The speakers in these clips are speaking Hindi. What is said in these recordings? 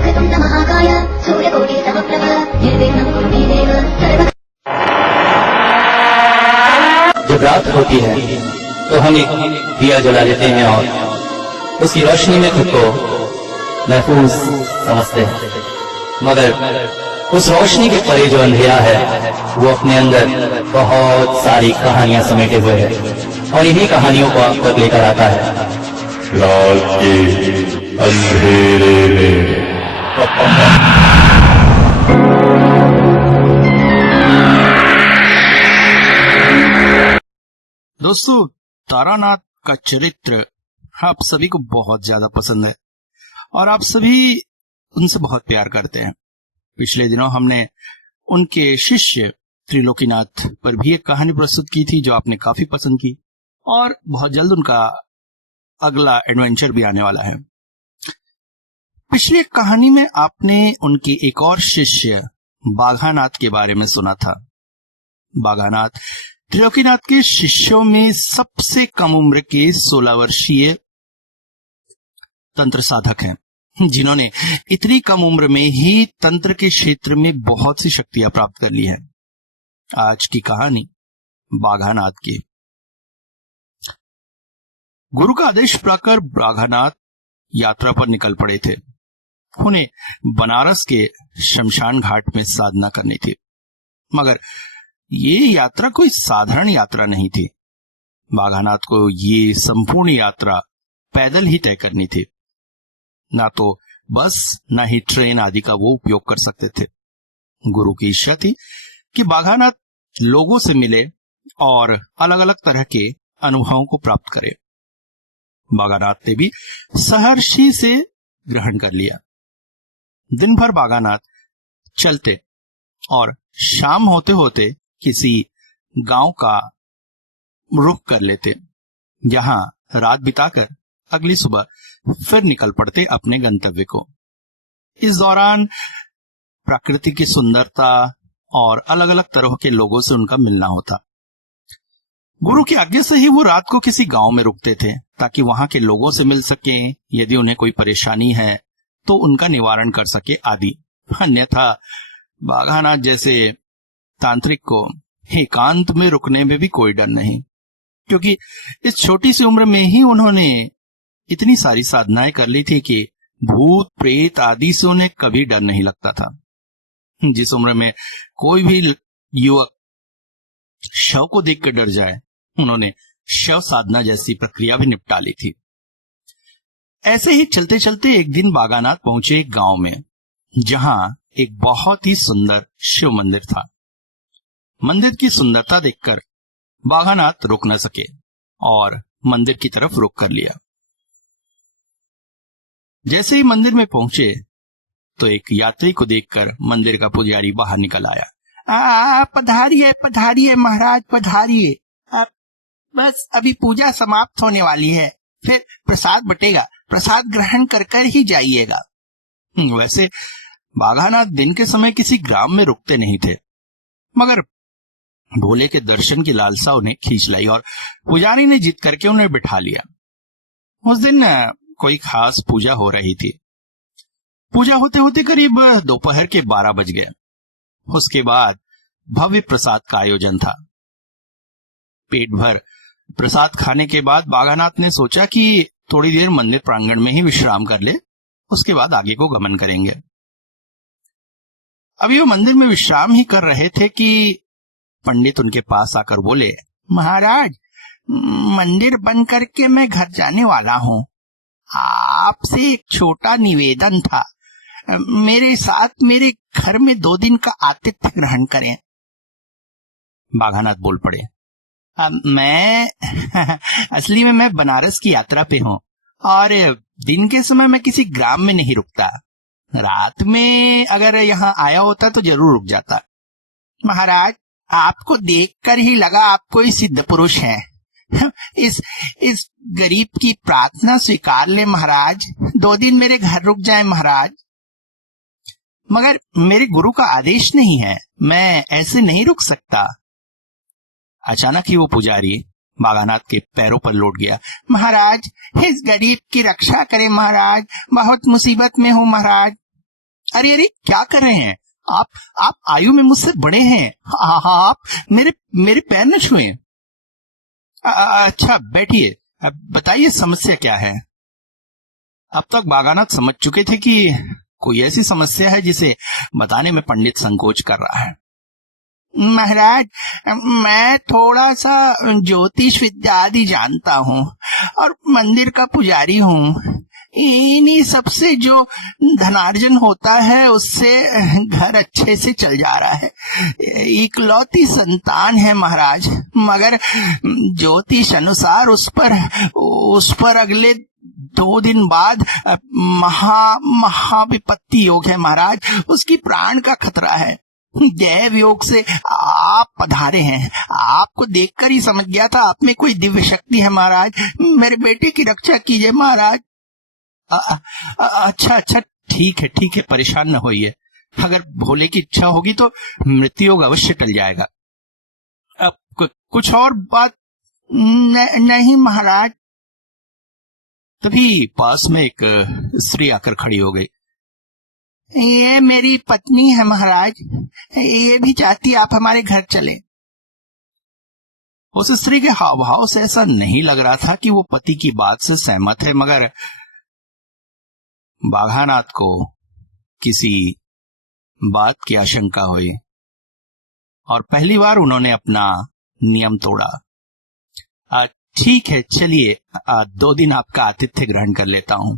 वक्रतुण्ड महाकाय सूर्यकोटि समप्रभ निर्विघ्नं कुरु मे देव सर्व। जब रात होती है तो हम एक दिया जला लेते हैं और उसकी रोशनी में खुद को महफूज समझते हैं, मगर उस रोशनी के परे जो अंधेरा है वो अपने अंदर बहुत सारी कहानियां समेटे हुए है और इन्हीं कहानियों को आप तक लेकर आता है रात के अंधेरे में। दोस्तों, तारानाथ का चरित्र आप सभी को बहुत ज्यादा पसंद है और आप सभी उनसे बहुत प्यार करते हैं। पिछले दिनों हमने उनके शिष्य त्रिलोकीनाथ पर भी एक कहानी प्रस्तुत की थी जो आपने काफी पसंद की और बहुत जल्द उनका अगला एडवेंचर भी आने वाला है। पिछली कहानी में आपने उनके एक और शिष्य बाघानाथ के बारे में सुना था। बाघानाथ त्रिलोकीनाथ के शिष्यों में सबसे कम उम्र के 16 वर्षीय तंत्र साधक हैं, जिन्होंने इतनी कम उम्र में ही तंत्र के क्षेत्र में बहुत सी शक्तियां प्राप्त कर ली हैं। आज की कहानी बाघानाथ की। गुरु का आदेश पाकर बाघानाथ यात्रा पर निकल पड़े थे। उन्हें बनारस के शमशान घाट में साधना करनी थी, मगर ये यात्रा कोई साधारण यात्रा नहीं थी। बाघानाथ को ये संपूर्ण यात्रा पैदल ही तय करनी थी। ना तो बस ना ही ट्रेन आदि का वो उपयोग कर सकते थे। गुरु की इच्छा थी कि बाघानाथ लोगों से मिले और अलग अलग तरह के अनुभवों को प्राप्त करे। बाघानाथ ने भी सहर्षि से ग्रहण कर लिया। दिन भर बाघानाथ चलते और शाम होते होते किसी गांव का रुख कर लेते, जहां रात बिताकर अगली सुबह फिर निकल पड़ते अपने गंतव्य को। इस दौरान प्रकृति की सुंदरता और अलग अलग तरह के लोगों से उनका मिलना होता। गुरु की आज्ञा से ही वो रात को किसी गांव में रुकते थे ताकि वहां के लोगों से मिल सके, यदि उन्हें कोई परेशानी है तो उनका निवारण कर सके आदि। अन्यथा बाघानाथ जैसे तांत्रिक को एकांत में रुकने में भी कोई डर नहीं, क्योंकि इस छोटी सी उम्र में ही उन्होंने इतनी सारी साधनाएं कर ली थी कि भूत प्रेत आदि से उन्हें कभी डर नहीं लगता था। जिस उम्र में कोई भी युवक शव को देखकर डर जाए, उन्होंने शव साधना जैसी प्रक्रिया भी निपटा ली थी। ऐसे ही चलते चलते एक दिन बाघानाथ पहुंचे एक गांव में, जहां एक बहुत ही सुंदर शिव मंदिर था। मंदिर की सुंदरता देखकर बाघानाथ रुक न सके और मंदिर की तरफ रुख कर लिया। जैसे ही मंदिर में पहुंचे तो एक यात्री को देखकर मंदिर का पुजारी बाहर निकल आया। पधारिए पधारिए महाराज, पधारिए। बस अभी पूजा समाप्त होने वाली है, फिर प्रसाद बटेगा, प्रसाद ग्रहण कर कर ही जाइएगा। वैसे बाघानाथ दिन के समय किसी ग्राम में रुकते नहीं थे, मगर भोले के दर्शन की लालसा उन्हें खींच लाई और पुजारी ने जिद करके उन्हें बिठा लिया। उस दिन कोई खास पूजा हो रही थी। पूजा होते होते करीब दोपहर के 12 बज गए। उसके बाद भव्य प्रसाद का आयोजन था। पेट भर प्रसाद खाने के बाद बाघानाथ ने सोचा कि थोड़ी देर मंदिर प्रांगण में ही विश्राम कर ले, उसके बाद आगे को गमन करेंगे। अभी वो मंदिर में विश्राम ही कर रहे थे कि पंडित उनके पास आकर बोले, महाराज, मंदिर बंद करके मैं घर जाने वाला हूँ। आपसे एक छोटा निवेदन था, मेरे साथ मेरे घर में 2 दिन का आतिथ्य ग्रहण करें। बाघानाथ बोल पड़े, असली में मैं बनारस की यात्रा पे हूँ और दिन के समय मैं किसी ग्राम में नहीं रुकता। रात में अगर यहाँ आया होता तो जरूर रुक जाता। महाराज, आपको देखकर ही लगा आप कोई सिद्ध पुरुष हैं। इस गरीब की प्रार्थना स्वीकार ले महाराज, 2 दिन मेरे घर रुक जाए महाराज। मगर मेरे गुरु का आदेश नहीं है, मैं ऐसे नहीं रुक सकता। अचानक ही वो पुजारी बाघानाथ के पैरों पर लौट गया। महाराज, इस गरीब की रक्षा करें महाराज, बहुत मुसीबत में हूँ महाराज। अरे अरे, क्या कर रहे हैं आप आयु में मुझसे बड़े हैं। हाँ हाँ, आप मेरे पैर न छुए। अच्छा बैठिए, बताइए समस्या क्या है। अब तक बागानाथ समझ चुके थे कि कोई ऐसी समस्या है जिसे बताने में पंडित संकोच कर रहा है। महाराज, मैं थोड़ा सा ज्योतिष विद्या आदि जानता हूँ और मंदिर का पुजारी हूँ। इन्हीं सबसे जो धनार्जन होता है उससे घर अच्छे से चल जा रहा है। इकलौती संतान है महाराज, मगर ज्योतिष अनुसार उस पर अगले 2 दिन बाद महाविपत्ति योग है महाराज। उसकी प्राण का खतरा है। देव योग से आप पधारे हैं, आपको देखकर ही समझ गया था आप में कोई दिव्य शक्ति है महाराज। मेरे बेटे की रक्षा कीजिए महाराज। अच्छा अच्छा, ठीक है, परेशान न होइए। अगर भोले की इच्छा होगी तो मृत्यु योग अवश्य टल जाएगा। अब कुछ और बात? नहीं महाराज। तभी पास में एक स्त्री आकर खड़ी हो गई। ये मेरी पत्नी है महाराज, ये भी चाहती आप हमारे घर चले। उस स्त्री के हाव भाव से ऐसा नहीं लग रहा था कि वो पति की बात से सहमत है, मगर बाघानाथ को किसी बात की आशंका हुई और पहली बार उन्होंने अपना नियम तोड़ा। ठीक है, चलिए 2 दिन आपका आतिथ्य ग्रहण कर लेता हूं।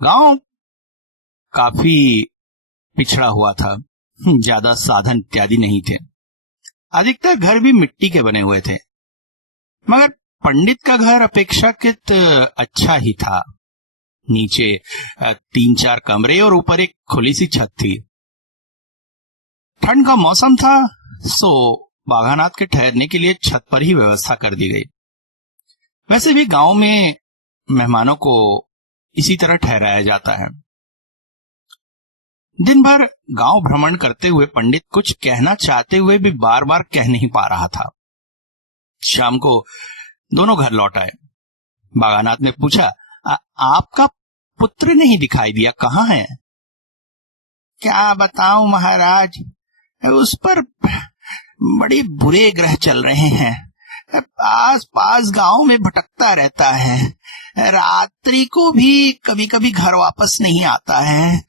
गांव काफी पिछड़ा हुआ था, ज्यादा साधन इत्यादि नहीं थे। अधिकतर घर भी मिट्टी के बने हुए थे, मगर पंडित का घर अपेक्षाकृत अच्छा ही था। नीचे 3-4 कमरे और ऊपर एक खुली सी छत थी। ठंड का मौसम था, सो बाघानाथ के ठहरने के लिए छत पर ही व्यवस्था कर दी गई। वैसे भी गांव में मेहमानों को इसी तरह ठहराया जाता है। दिन भर गांव भ्रमण करते हुए पंडित कुछ कहना चाहते हुए भी बार बार कह नहीं पा रहा था। शाम को दोनों घर लौट आए। बाघानाथ ने पूछा, आपका पुत्र नहीं दिखाई दिया, कहाँ है? क्या बताऊं महाराज, उस पर बड़े बुरे ग्रह चल रहे हैं। आस पास गांव में भटकता रहता है, रात्रि को भी कभी कभी घर वापस नहीं आता है।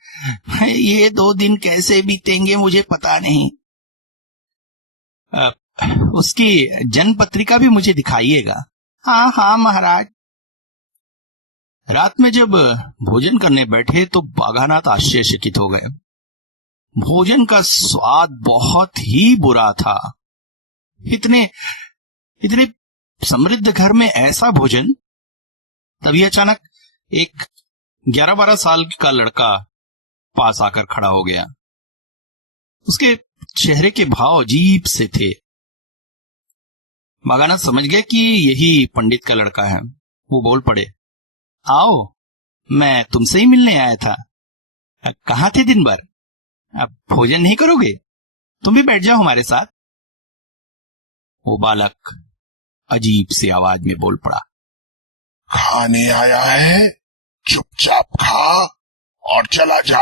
ये 2 दिन कैसे बीतेंगे मुझे पता नहीं। उसकी जन्म पत्रिका भी मुझे दिखाइएगा। हाँ हाँ महाराज। रात में जब भोजन करने बैठे तो बाघानाथ आश्चर्यचकित हो गए। भोजन का स्वाद बहुत ही बुरा था। इतने समृद्ध घर में ऐसा भोजन। तभी अचानक एक 11-12 साल का लड़का पास आकर खड़ा हो गया। उसके चेहरे के भाव अजीब से थे। बाघानाथ समझ गया कि यही पंडित का लड़का है। वो बोल पड़े, आओ, मैं तुमसे ही मिलने आया था। कहाँ थे दिन भर? अब भोजन नहीं करोगे? तुम भी बैठ जाओ हमारे साथ। वो बालक अजीब सी आवाज में बोल पड़ा, खाने आया है, चुपचाप खा और चला जा।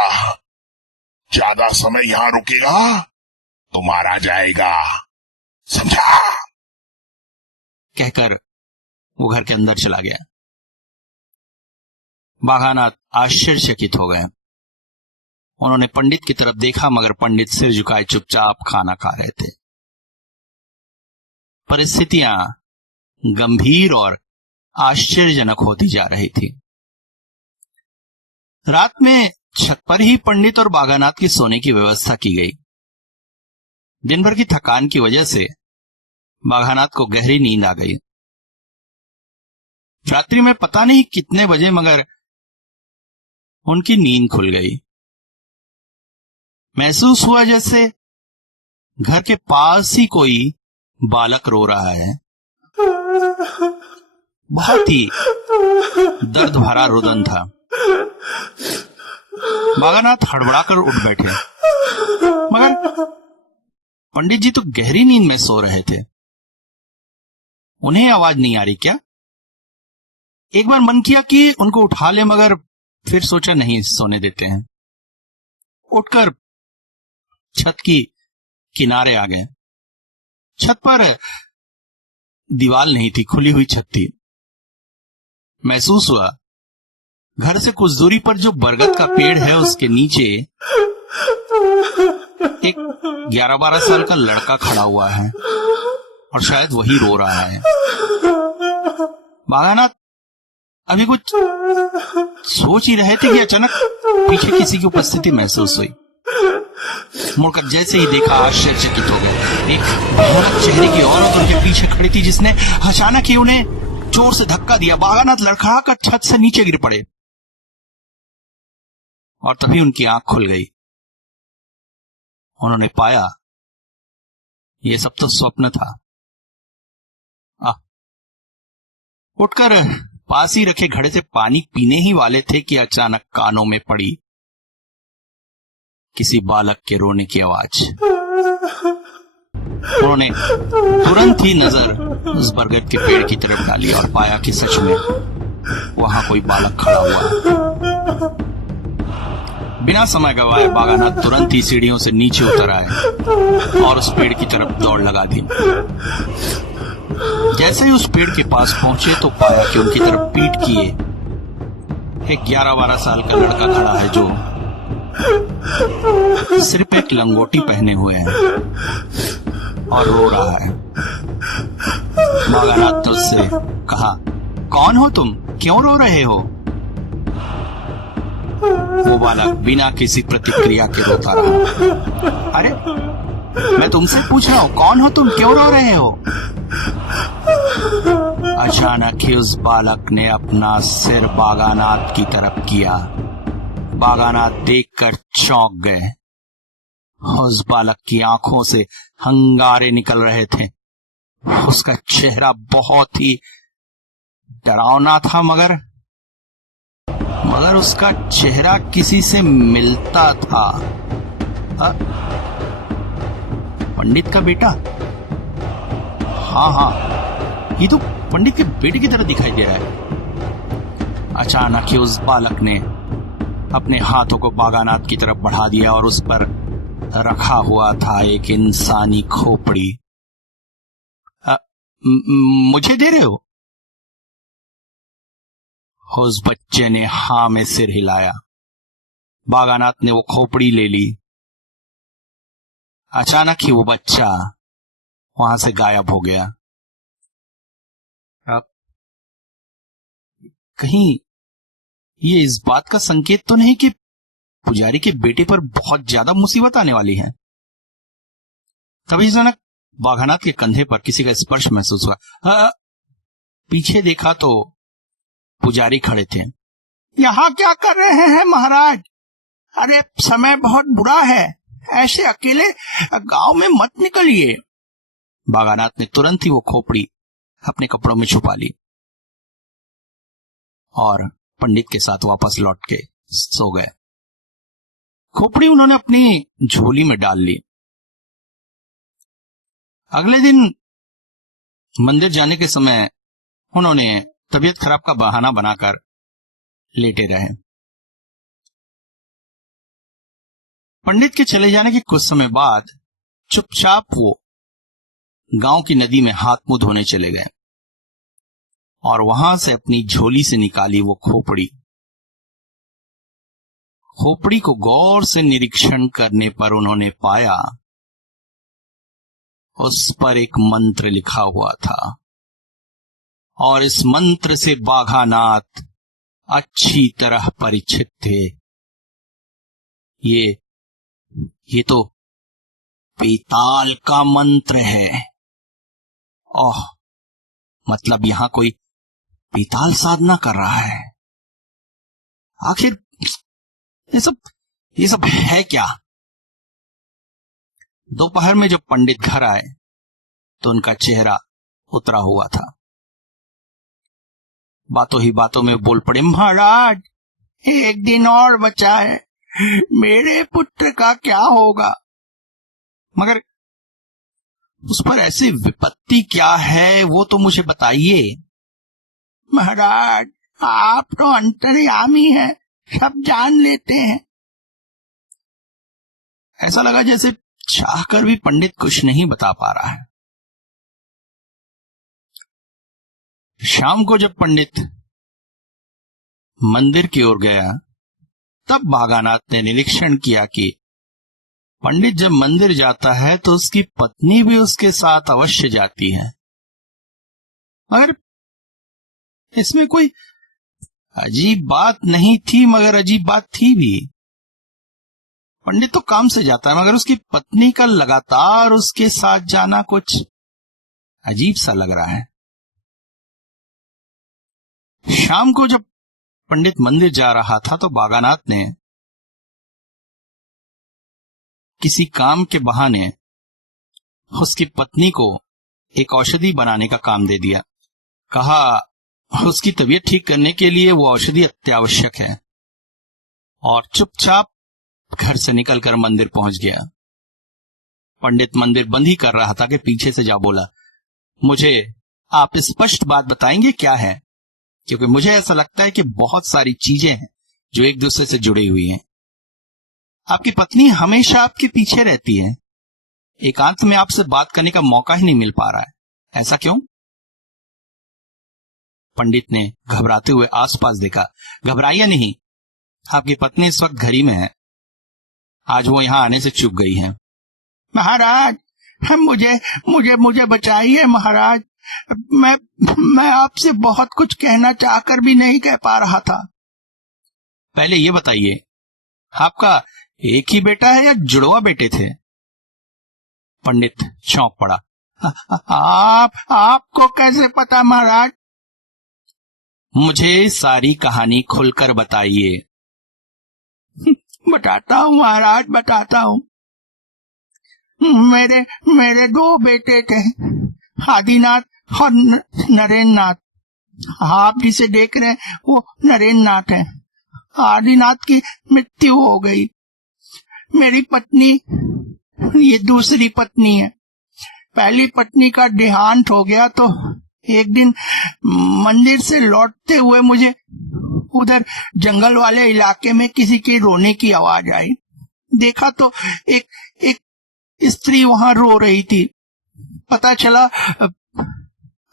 ज्यादा समय यहां रुकेगा तो मारा जाएगा, समझा? कहकर वो घर के अंदर चला गया। बाघानाथ आश्चर्यचकित हो गए। उन्होंने पंडित की तरफ देखा, मगर पंडित सिर झुकाए चुपचाप खाना खा रहे थे। परिस्थितियां गंभीर और आश्चर्यजनक होती जा रही थी। रात में छत पर ही पंडित और बाघानाथ की सोने की व्यवस्था की गई। दिन भर की थकान की वजह से बाघानाथ को गहरी नींद आ गई। रात्रि में पता नहीं कितने बजे, मगर उनकी नींद खुल गई। महसूस हुआ जैसे घर के पास ही कोई बालक रो रहा है। बहुत ही दर्द भरा रुदन था। बाघानाथ हड़बड़ाकर उठ बैठे, मगर पंडित जी तो गहरी नींद में सो रहे थे। उन्हें आवाज नहीं आ रही क्या? एक बार मन किया कि उनको उठा ले, मगर फिर सोचा नहीं सोने देते हैं। उठकर छत की किनारे आ गए। छत पर दीवार नहीं थी, खुली हुई छत थी। महसूस हुआ घर से कुछ दूरी पर जो बरगद का पेड़ है उसके नीचे एक 11-12 साल का लड़का खड़ा हुआ है और शायद वही रो रहा है। बागानाथ अभी कुछ सोच ही रहे थे कि अचानक पीछे किसी की उपस्थिति महसूस हुई। मुड़कर जैसे ही देखा आश्चर्यचकित हो गए। एक भयानक चेहरे की औरत उनके पीछे खड़ी थी जिसने अचानक ही उन्हें जोर से धक्का दिया। बागानाथ लड़खड़ाकर छत से नीचे गिर पड़े और तभी उनकी आंख खुल गई। उन्होंने पाया ये सब तो स्वप्न था। उठकर पास ही रखे घड़े से पानी पीने ही वाले थे कि अचानक कानों में पड़ी किसी बालक के रोने की आवाज। उन्होंने तुरंत ही नजर उस बरगद के पेड़ की तरफ डाली और पाया कि सच में वहां कोई बालक खड़ा हुआ। बिना समय गवाए बागानाथ तुरंत ही सीढ़ियों से नीचे उतर आए और उस पेड़ की तरफ दौड़ लगा दी। जैसे ही उस पेड़ के पास पहुंचे तो पाया कि उनकी तरफ पीठ किए एक 11-12 साल का लड़का खड़ा है जो सिर्फ एक लंगोटी पहने हुए है और रो रहा है। बागानाथ ने उससे कहा, कौन हो तुम, क्यों रो रहे हो? वो बालक बिना किसी प्रतिक्रिया के रोता रहा। अरे मैं तुमसे पूछ रहा हूं, कौन हो तुम, क्यों रो रहे हो? अचानक ही उस बालक ने अपना सिर बागानाथ की तरफ किया। बागानाथ देखकर चौंक गए। उस बालक की आंखों से हंगारे निकल रहे थे। उसका चेहरा बहुत ही डरावना था मगर उसका चेहरा किसी से मिलता था। पंडित का बेटा? हाँ, ये तो पंडित के बेटे की तरह दिखाई दे रहा है। अचानक ही उस बालक ने अपने हाथों को बागानाथ की तरफ बढ़ा दिया और उस पर रखा हुआ था एक इंसानी खोपड़ी। मुझे दे रहे हो? उस बच्चे ने हाँ में सिर हिलाया। बागानाथ ने वो खोपड़ी ले ली। अचानक ही वो बच्चा वहां से गायब हो गया। अब कहीं ये इस बात का संकेत तो नहीं कि पुजारी के बेटे पर बहुत ज्यादा मुसीबत आने वाली है? तभी अचानक बागानाथ के कंधे पर किसी का स्पर्श महसूस हुआ। पीछे देखा तो पुजारी खड़े थे। यहां क्या कर रहे हैं महाराज? अरे समय बहुत बुरा है, ऐसे अकेले गांव में मत निकलिए। बागानाथ ने तुरंत ही वो खोपड़ी अपने कपड़ों में छुपा ली और पंडित के साथ वापस लौट के सो गए। खोपड़ी उन्होंने अपनी झोली में डाल ली। अगले दिन मंदिर जाने के समय उन्होंने तबीयत खराब का बहाना बनाकर लेटे रहे। पंडित के चले जाने के कुछ समय बाद चुपचाप वो गांव की नदी में हाथ मुंह धोने चले गए और वहां से अपनी झोली से निकाली वो खोपड़ी। खोपड़ी को गौर से निरीक्षण करने पर उन्होंने पाया उस पर एक मंत्र लिखा हुआ था और इस मंत्र से बाघानाथ अच्छी तरह परिचित थे। ये तो पेताल का मंत्र है। ओह, मतलब यहां कोई पेताल साधना कर रहा है। आखिर ये सब है क्या? दोपहर में जब पंडित घर आए तो उनका चेहरा उतरा हुआ था। बातों ही बातों में बोल पड़े, महाराज एक दिन और बचा है, मेरे पुत्र का क्या होगा? मगर उस पर ऐसी विपत्ति क्या है वो तो मुझे बताइए। महाराज आप तो अंतर्यामी हैं, सब जान लेते हैं। ऐसा लगा जैसे चाहकर भी पंडित कुछ नहीं बता पा रहा है। शाम को जब पंडित मंदिर की ओर गया तब बागानाथ ने निरीक्षण किया कि पंडित जब मंदिर जाता है तो उसकी पत्नी भी उसके साथ अवश्य जाती है, मगर इसमें कोई अजीब बात नहीं थी। मगर अजीब बात थी भी। पंडित तो काम से जाता है, मगर उसकी पत्नी का लगातार उसके साथ जाना कुछ अजीब सा लग रहा है। शाम को जब पंडित मंदिर जा रहा था तो बागानाथ ने किसी काम के बहाने उसकी पत्नी को एक औषधि बनाने का काम दे दिया। कहा उसकी तबीयत ठीक करने के लिए वो औषधि अत्यावश्यक है, और चुपचाप घर से निकलकर मंदिर पहुंच गया। पंडित मंदिर बंद ही कर रहा था कि पीछे से जा बोला, मुझे आप स्पष्ट बात बताएंगे क्या है, क्योंकि मुझे ऐसा लगता है कि बहुत सारी चीजें हैं जो एक दूसरे से जुड़ी हुई हैं। आपकी पत्नी हमेशा आपके पीछे रहती है, एकांत में आपसे बात करने का मौका ही नहीं मिल पा रहा है, ऐसा क्यों? पंडित ने घबराते हुए आसपास देखा। घबराइए नहीं, आपकी पत्नी इस वक्त घर ही में है। आज वो यहां आने से चूक गई है। महाराज, मुझे मुझे मुझे बचाइए महाराज, मैं आपसे बहुत कुछ कहना चाहकर भी नहीं कह पा रहा था। पहले ये बताइए, आपका एक ही बेटा है या जुड़वा बेटे थे? पंडित चौंक पड़ा। आपको कैसे पता महाराज? मुझे सारी कहानी खुलकर बताइए। बताता हूँ महाराज, बताता हूँ। मेरे दो बेटे थे, आदिनाथ और नरेंद्र नाथ। आप जिसे देख रहे हैं वो नरेंद्र नाथ है। आदिनाथ की मृत्यु हो गई। मेरी पत्नी ये दूसरी पत्नी है। पहली पत्नी का देहांत हो गया तो एक दिन मंदिर से लौटते हुए मुझे उधर जंगल वाले इलाके में किसी के रोने की आवाज आई। देखा तो एक स्त्री वहां रो रही थी। पता चला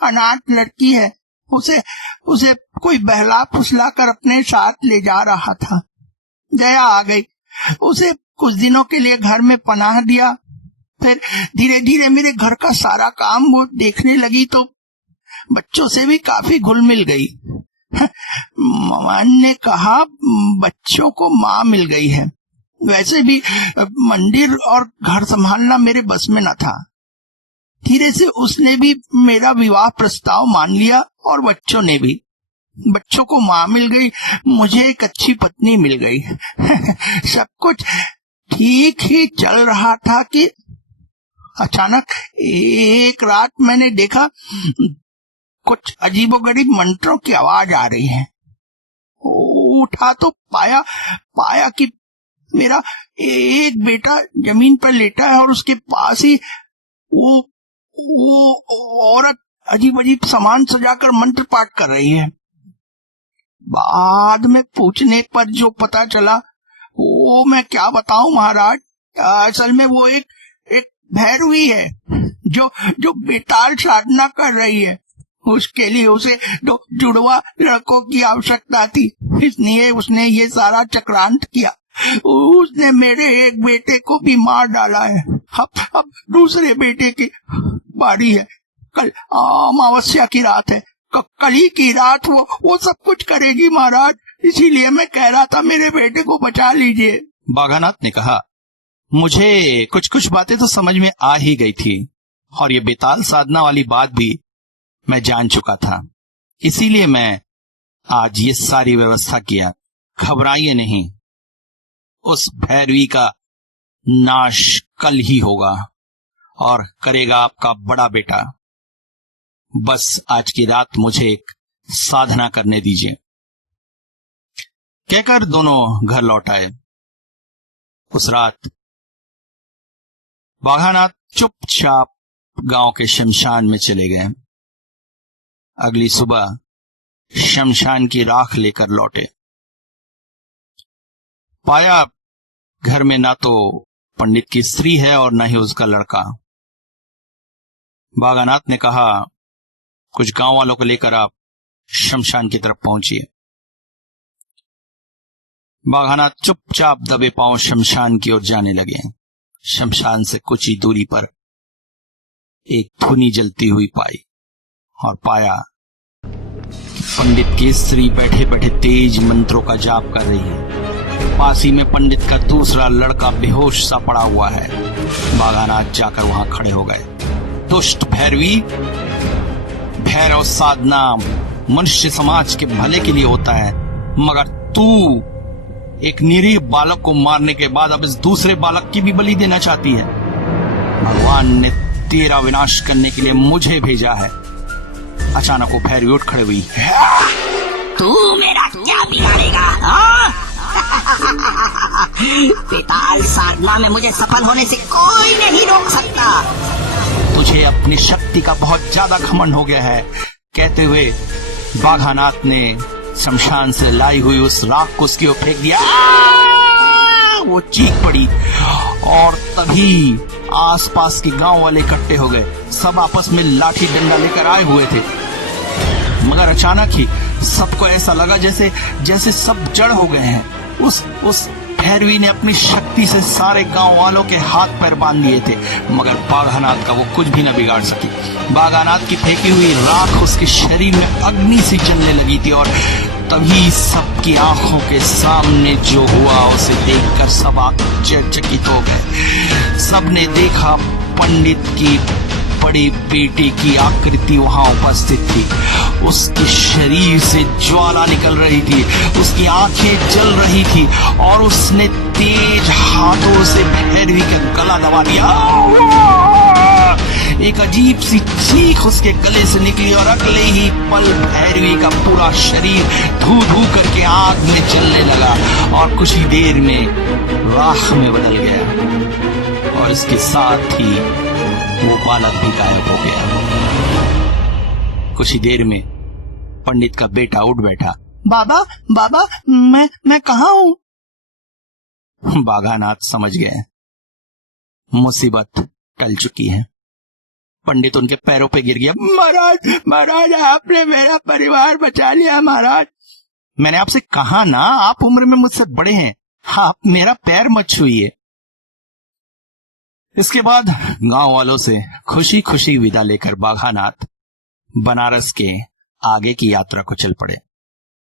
अनाथ लड़की है। उसे कोई बहला फुसला कर अपने साथ ले जा रहा था। दया आ गई, उसे कुछ दिनों के लिए घर में पनाह दिया। फिर धीरे धीरे मेरे घर का सारा काम वो देखने लगी तो बच्चों से भी काफी घुल मिल गई। मन ने कहा बच्चों को माँ मिल गई है। वैसे भी मंदिर और घर संभालना मेरे बस में न था। धीरे से उसने भी मेरा विवाह प्रस्ताव मान लिया और बच्चों ने भी। बच्चों को माँ मिल गई, मुझे एक अच्छी पत्नी मिल गई। सब कुछ ठीक ही चल रहा था कि अचानक एक रात मैंने देखा कुछ अजीबोगरीब मंत्रों की आवाज आ रही है। उठा तो पाया कि मेरा एक बेटा जमीन पर लेटा है और उसके पास ही वो औरत अजीब अजीब सामान सजाकर मंत्र पाठ कर रही है। बाद में पूछने पर जो पता चला वो मैं क्या बताऊं महाराज। असल में वो एक भैरवी है जो बेताल साधना कर रही है। उसके लिए उसे दो जुड़वा लड़कों की आवश्यकता थी, इसलिए उसने ये सारा चक्रांत किया। उसने मेरे एक बेटे को भी मार डाला है। अब दूसरे बेटे की बारी है। कल अमावस्या की रात है। कल ही की रात वो सब कुछ करेगी महाराज। इसीलिए मैं कह रहा था मेरे बेटे को बचा लीजिए। बागानाथ ने कहा, मुझे कुछ बातें तो समझ में आ ही गई थी और ये बेताल साधना वाली बात भी मैं जान चुका था। इसीलिए मैं आज ये सारी व्यवस्था किया। घबराइए नहीं, उस भैरवी का नाश कल ही होगा और करेगा आपका बड़ा बेटा। बस आज की रात मुझे एक साधना करने दीजिए। कहकर दोनों घर लौट आए। उस रात बाघानाथ चुपचाप गांव के शमशान में चले गए। अगली सुबह शमशान की राख लेकर लौटे। पाया घर में ना तो पंडित की स्त्री है और न ही उसका लड़का। बागानाथ ने कहा, कुछ गांव वालों को लेकर आप शमशान की तरफ पहुंचिए। बागानाथ चुपचाप दबे पांव शमशान की ओर जाने लगे। शमशान से कुछ ही दूरी पर एक धुनी जलती हुई पाई और पाया कि पंडित की स्त्री बैठे बैठे तेज मंत्रों का जाप कर रही है। पास ही में पंडित का दूसरा लड़का बेहोश सा पड़ा हुआ है। बागानाथ जाकर वहां खड़े हो गए। दुष्ट भैरवी, भैरव साधना मनुष्य समाज के भले के लिए होता है, मगर तू एक निरीह बालक को मारने के बाद अब इस दूसरे बालक की भी बलि देना चाहती है। भगवान ने तेरा विनाश करने के लिए मुझे भेजा है। अचानक वो भैरवी उठ खड़े हुई। तू मेरा क्या बिगाड़ेगा? पिताल साधना में मुझे सफल होने से कोई नहीं रोक सकता। तुझे अपनी शक्ति का बहुत ज्यादा घमंड हो गया है। कहते हुए बाघानाथ ने शमशान से लाई हुई उस राख को उसकी ओर फेंक दिया। वो चीख पड़ी और तभी आसपास के गांव वाले इकट्ठे हो गए। सब आपस में लाठी डंडा लेकर आए हुए थे, मगर अचानक ही सबको ऐसा लगा जैसे सब जड़ हो गए हैं। उस भैरवी ने अपनी शक्ति से सारे गांव वालों के हाथ पैर बांध दिए थे, मगर बाघानाथ का वो कुछ भी न बिगाड़ सकी। बाघानाथ की फेंकी हुई राख उसके शरीर में अग्नि सी जलने लगी थी और तभी सबकी आंखों के सामने जो हुआ उसे देखकर सब आश्चर्यचकित हो गए। सबने देखा पंडित की बड़ी बेटी की आकृति वहां उपस्थित थी। उसके शरीर से ज्वाला निकल रही थी, उसकी आंखें जल रही थी और उसने तेज हाथों से भैरवी का गला दबा दिया। एक अजीब सी चीख उसके गले से निकली और अगले ही पल भैरवी का पूरा शरीर धू धू करके आग में जलने लगा और कुछ ही देर में राख में बदल गया और इसके साथ ही वो बालक भी गायब हो गया। कुछ ही देर में पंडित का बेटा उठ बैठा। बाबा, मैं कहाँ हूँ? बाघानाथ समझ गए मुसीबत टल चुकी है। पंडित उनके पैरों पे गिर गया। महाराज आपने मेरा परिवार बचा लिया महाराज। मैंने आपसे कहा ना, आप उम्र में मुझसे बड़े हैं, आप मेरा पैर मत छूइए। इसके बाद गांव वालों से खुशी खुशी विदा लेकर बाघानाथ बनारस के आगे की यात्रा को चल पड़े।